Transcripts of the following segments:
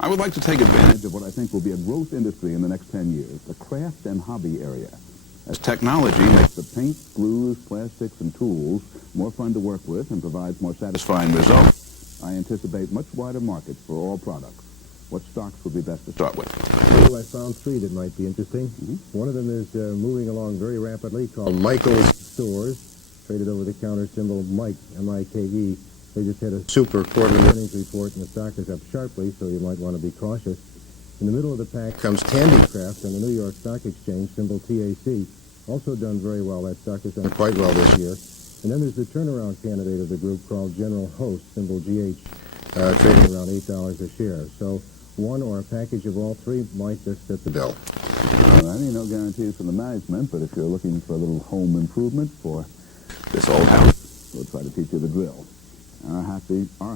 I would like to take advantage of what I think will be a growth industry in the next 10 years, the craft and hobby area. As technology makes the paint, glues, plastics, and tools more fun to work with and provides more satisfying results, I anticipate much wider markets for all products. What stocks would be best to start with? Well, I found three that might be interesting. One of them is moving along very rapidly, called Michael's Stores, traded over-the-counter symbol Mike, M-I-K-E. They just had a super quarterly earnings report, and the stock is up sharply, so you might want to be cautious. In the middle of the pack comes Candycraft on the New York Stock Exchange, symbol TAC. Also done very well. That stock has done quite well this year. And then there's the turnaround candidate of the group called General Host, symbol GH, trading around $8 a share. So one or a package of all three might just fit the bill. All righty, no guarantees from the management, but if you're looking for a little home improvement for this old house, we'll try to teach you the drill. Our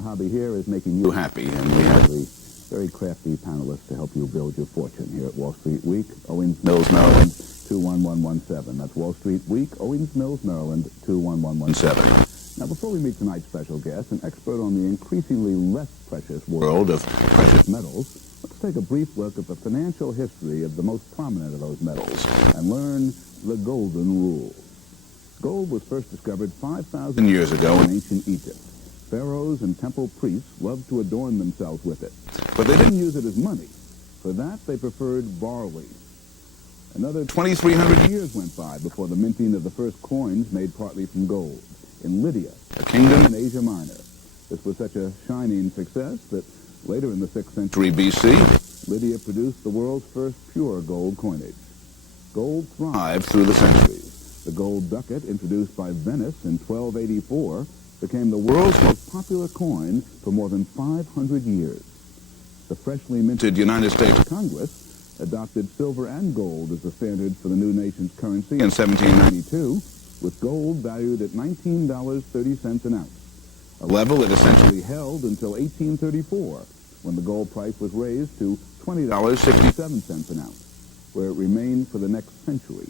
hobby here is making you happy, and we have the very crafty panelists to help you build your fortune here at Wall Street Week, Owings Mills, Maryland, 21117. That's Wall Street Week, Owings Mills, Maryland, 21117. Now, before we meet tonight's special guest, an expert on the increasingly less precious world of precious metals, let's take a brief look at the financial history of the most prominent of those metals and learn the golden rule. Gold was first discovered 5,000 years ago in ancient Egypt. Pharaohs and temple priests loved to adorn themselves with it, but they didn't use it as money. For that, they preferred barley. Another 2,300 years went by before the minting of the first coins made partly from gold. In Lydia, a kingdom in Asia Minor. This was such a shining success that later in the 6th century B.C., Lydia produced the world's first pure gold coinage. Gold thrived through the centuries. The gold ducat, introduced by Venice in 1284, became the world's most popular coin for more than 500 years. The freshly minted United States Congress adopted silver and gold as the standard for the new nation's currency in 1792, with gold valued at $19.30 an ounce, a level it essentially held until 1834, when the gold price was raised to $20.67 an ounce, where it remained for the next century.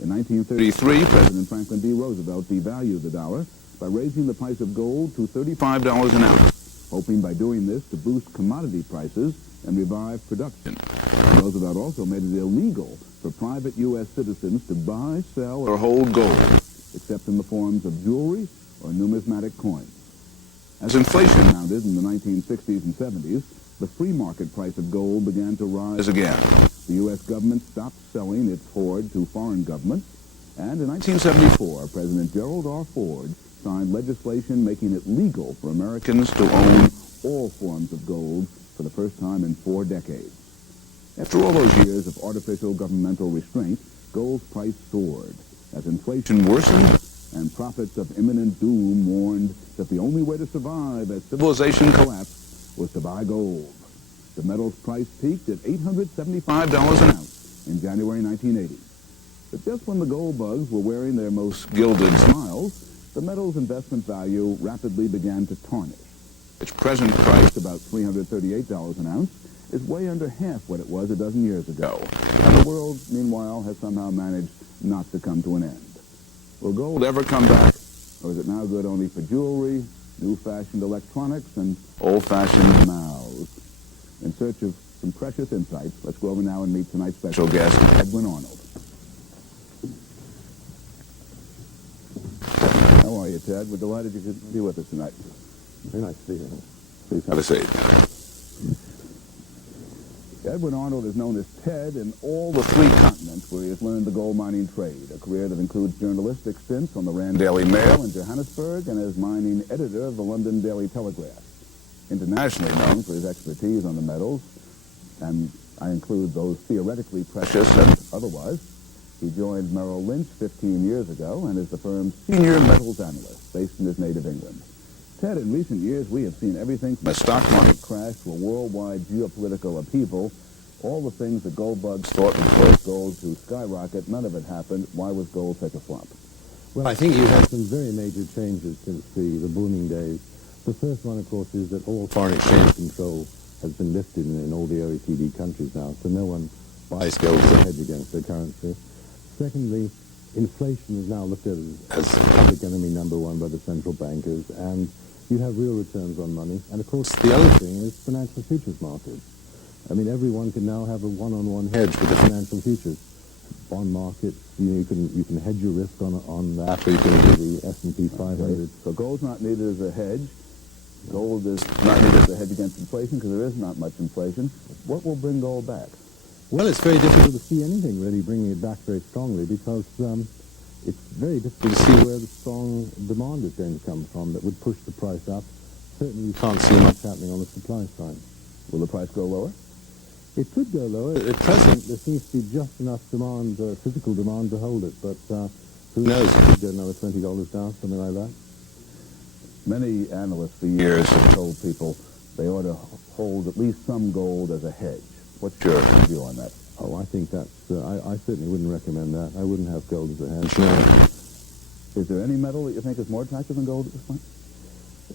In 1933, President Franklin D. Roosevelt devalued the dollar by raising the price of gold to $35 an ounce, hoping by doing this to boost commodity prices and revive production. Roosevelt also made it illegal for private U.S. citizens to buy, sell, or hold gold, except in the forms of jewelry or numismatic coins. As inflation mounted in the 1960s and 70s, the free market price of gold began to rise again. The U.S. government stopped selling its hoard to foreign governments, and in 1974, President Gerald R. Ford signed legislation making it legal for Americans to own all forms of gold for the first time in 4 decades. After all those years of artificial governmental restraint, gold's price soared as inflation worsened and prophets of imminent doom warned that the only way to survive as civilization collapsed was to buy gold. The metal's price peaked at $875 an ounce in January 1980. But just when the gold bugs were wearing their most gilded smiles, the metal's investment value rapidly began to tarnish. Its present price, about $338 an ounce, is way under half what it was a dozen years ago. And the world, meanwhile, has somehow managed not to come to an end. Will gold ever come back? Or is it now good only for jewelry, new-fashioned electronics, and old-fashioned mouths? In search of some precious insights, let's go over now and meet tonight's special guest, Edwin Arnold. How are you, Ted? We're delighted you could be with us tonight. Very nice to see you. Please have a seat. Edwin Arnold is known as Ted in all the 3 continents where he has learned the gold mining trade, a career that includes journalistic stints on the Rand Daily Mail in Johannesburg and as mining editor of the London Daily Telegraph. Internationally known for his expertise on the metals, and I include those theoretically precious and otherwise, he joined Merrill Lynch 15 years ago and is the firm's senior metals analyst based in his native England. Ted, in recent years, we have seen everything from a stock market crash to a worldwide geopolitical upheaval. All the things that gold bugs thought would cause gold to skyrocket, none of it happened. Why was gold such a flop? Well, I think you had some very major changes since the booming days. The first one, of course, is that all foreign exchange control has been lifted in all the OECD countries now, so no one buys gold to hedge against their currency. Secondly, inflation is now looked at as public enemy number 1 by the central bankers, and you have real returns on money. And of course, the other thing is financial futures markets. I mean, everyone can now have a one-on-one hedge with the financial futures. Bond markets, you can hedge your risk on that, or you can do the S&P 500. Okay. So gold's not needed as a hedge. Gold is not needed as a hedge against inflation because there is not much inflation. What will bring gold back? Well, it's very difficult to see anything really bringing it back very strongly because it's very difficult to see where the strong demand is going to come from that would push the price up. Certainly you can't see much happening on the supply side. Will the price go lower? It could go lower. At present, there seems to be just enough demand, physical demand, to hold it. But who knows? It could go another $20 down, something like that. Many analysts for years have told people they ought to hold at least some gold as a hedge. What's your view on that? Oh, I think that's... I certainly wouldn't recommend that. I wouldn't have gold as a hedge. No. Is there any metal that you think is more attractive than gold at this point?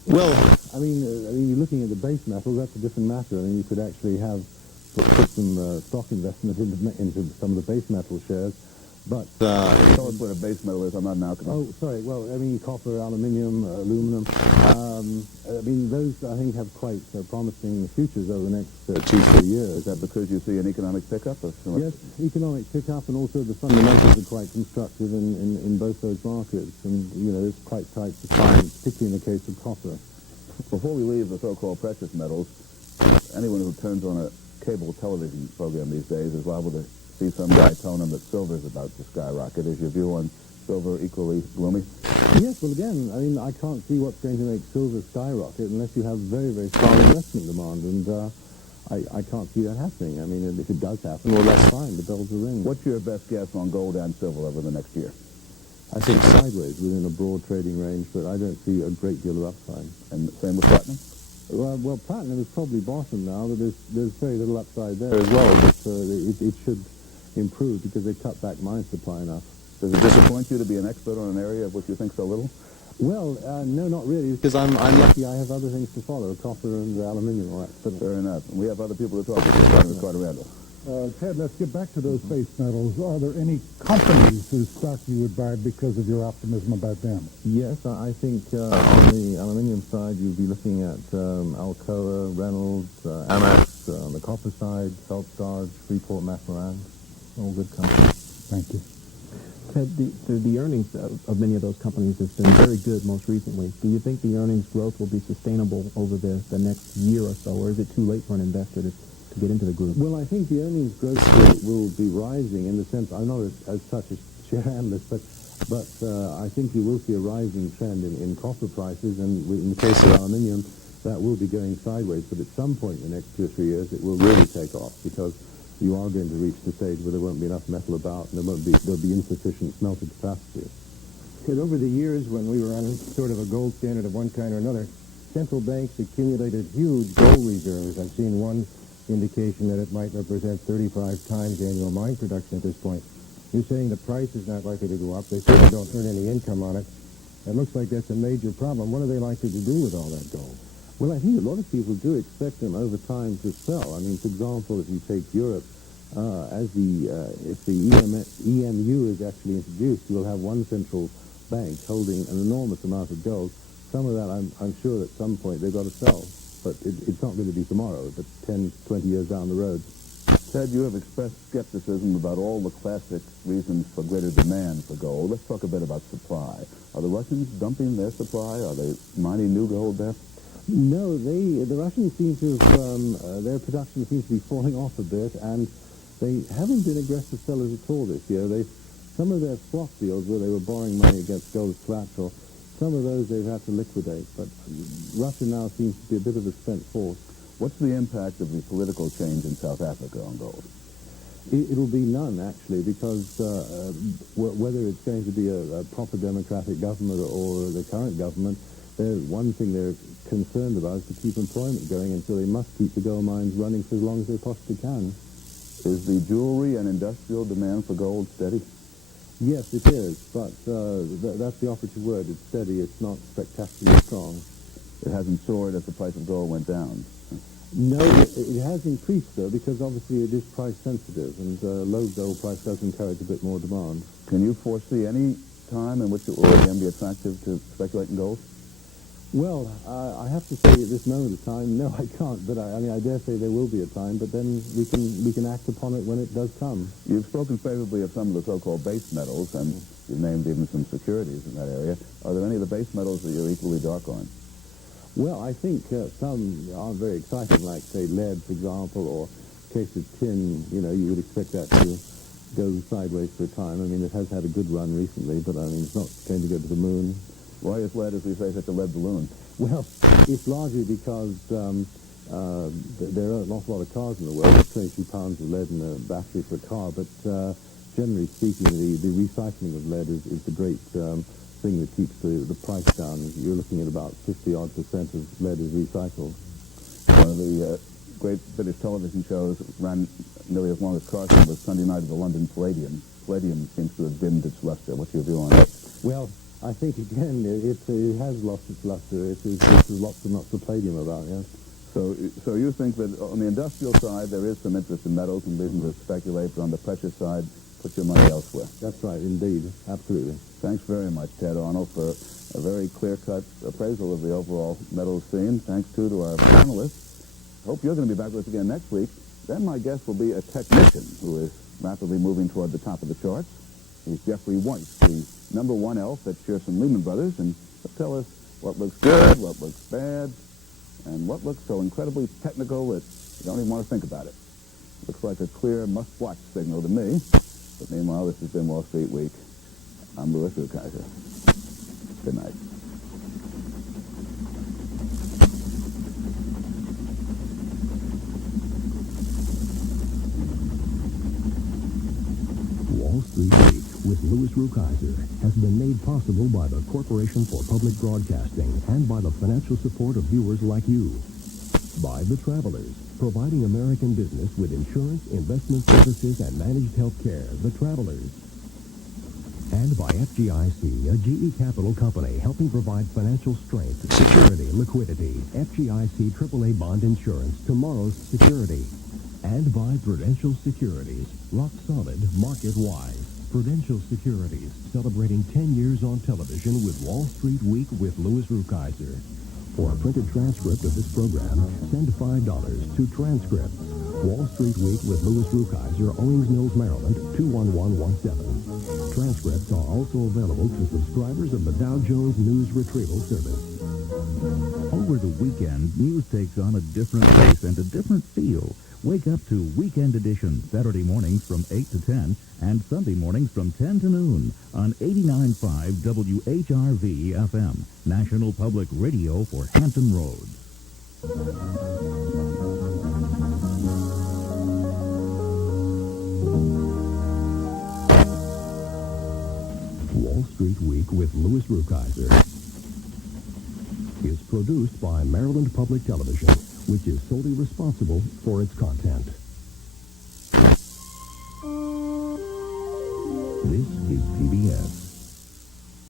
Well, I mean, you're looking at the base metal. That's a different matter. I mean, you could actually put some stock investment into some of the base metal shares. But tell us what a base metal is. I'm not an alchemist. Oh, sorry. Well, I mean, copper, aluminium, aluminum. I mean, those I think have quite promising futures over the next 2-3 years. Is that because you see an economic pickup? Yes, economic pickup, and also the fundamentals are quite constructive in both those markets. And you know, it's quite tight supply, particularly in the case of copper. Before we leave the so-called precious metals, anyone who turns on a cable television program these days is liable to see some guy telling them that silver is about to skyrocket. Is your view on silver equally gloomy? Yes, well, again, I mean, I can't see what's going to make silver skyrocket unless you have very, very strong investment demand, and I can't see that happening. I mean, if it does happen, well, that's fine. The bells will ring. What's your best guess on gold and silver over the next year? I think sideways within a broad trading range, but I don't see a great deal of upside. And same with platinum? Well, platinum is probably bottom now, but there's very little upside there as well. But it should improve because they cut back mine supply enough. Does it disappoint you to be an expert on an area of which you think so little? Well, no, not really, because I'm lucky I have other things to follow, copper and aluminium. All right. Fair enough. And we have other people to talk to, starting with Carter Randall. Ted, let's get back to those base metals. Are there any companies whose stock you would buy because of your optimism about them? Yes, I think on the aluminium side you'd be looking at Alcoa, Reynolds, Amex. On the copper side, Feldstar, Freeport, McMoran. All good companies. Thank you. Ted, the earnings of many of those companies has been very good most recently. Do you think the earnings growth will be sustainable over the next year or so, or is it too late for an investor to get into the group? Well, I think the earnings growth will be rising in the sense, I'm not as such a share analyst, but I think you will see a rising trend in copper prices, and in the case of aluminium, that will be going sideways. But at some point in the next 2 or 3 years, it will really take off because you are going to reach the stage where there won't be enough metal about, and there'll be insufficient smelter capacity. Because over the years, when we were on sort of a gold standard of one kind or another, central banks accumulated huge gold reserves. I've seen one indication that it might represent 35 times annual mine production at this point. You're saying the price is not likely to go up. They certainly don't earn any income on it. It looks like that's a major problem. What are they likely to do with all that gold? Well, I think a lot of people do expect them over time to sell. I mean, for example, if you take Europe, if the EMU is actually introduced, you'll have one central bank holding an enormous amount of gold. Some of that, I'm sure at some point they've got to sell. But it's not going to be tomorrow, but 10, 20 years down the road. Ted, you have expressed skepticism about all the classic reasons for greater demand for gold. Let's talk a bit about supply. Are the Russians dumping their supply? Are they mining new gold there? No, the Russians seem to have, their production seems to be falling off a bit, and they haven't been aggressive sellers at all this year. Some of their swap deals where they were borrowing money against gold as collateral, some of those they've had to liquidate, but Russia now seems to be a bit of a spent force. What's the impact of the political change in South Africa on gold? It'll be none, actually, because whether it's going to be a proper democratic government or the current government, one thing they're concerned about is to keep employment going, and so they must keep the gold mines running for as long as they possibly can. Is the jewelry and industrial demand for gold steady? Yes, it is, but that's the operative word. It's steady. It's not spectacularly strong. It hasn't soared as the price of gold went down. No, it has increased, though, because obviously it is price sensitive, and low gold price does encourage a bit more demand. Can you foresee any time in which it will again be attractive to speculate in gold? Well, I have to say at this moment of time, no, I can't. But I mean, I dare say there will be a time. But then we can act upon it when it does come. You've spoken favorably of some of the so-called base metals, and you've named even some securities in that area. Are there any of the base metals that you're equally dark on? Well, I think some are very exciting, like say lead, for example, or case of tin. You know, you would expect that to go sideways for a time. I mean, it has had a good run recently, but I mean, it's not going to go to the moon. Why is lead, as we say, such a lead balloon? Well, it's largely because there are an awful lot of cars in the world. There's 22 pounds of lead in a battery for a car, but generally speaking, the recycling of lead is the great thing that keeps the price down. You're looking at about 50-odd% of lead is recycled. One of the great British television shows ran nearly as long as Carson was Sunday Night of the London Palladium. Palladium seems to have dimmed its luster. What's your view on that? Well, I think, again, it has lost its luster. There's lots and lots of palladium about, yeah. So you think that on the industrial side there is some interest in metals and reason to speculate, but on the precious side, put your money elsewhere. That's right, indeed. Absolutely. Thanks very much, Ted Arnold, for a very clear-cut appraisal of the overall metals scene. Thanks, too, to our panelists. Hope you're going to be back with us again next week. Then my guest will be a technician who is rapidly moving toward the top of the charts. He's Jeffrey Weiss, the #1 elf at Shearson Lehman Brothers, and he'll tell us what looks good, what looks bad, and what looks so incredibly technical that you don't even want to think about it. Looks like a clear must-watch signal to me. But meanwhile, this has been Wall Street Week. I'm Louis Rukeyser. Good night. Wall Street Week with Louis Rukeyser has been made possible by the Corporation for Public Broadcasting and by the financial support of viewers like you. By The Travelers, providing American business with insurance, investment services, and managed health care. The Travelers. And by FGIC, a GE Capital company helping provide financial strength, security, liquidity. FGIC AAA bond insurance, tomorrow's security. And by Prudential Securities, rock solid, market-wise. Prudential Securities, celebrating 10 years on television with Wall Street Week with Louis Rukeyser. For a printed transcript of this program, send $5 to Transcripts. Wall Street Week with Louis Rukeyser, Owings Mills, Maryland, 21117. Transcripts are also available to subscribers of the Dow Jones News Retrieval Service. Over the weekend, news takes on a different pace and a different feel. Wake up to Weekend Edition, Saturday mornings from 8 to 10 and Sunday mornings from 10 to noon on 89.5 WHRV FM, National Public Radio for Hampton Roads. Wall Street Week with Louis Rukeyser is produced by Maryland Public Television, which is solely responsible for its content. This is PBS.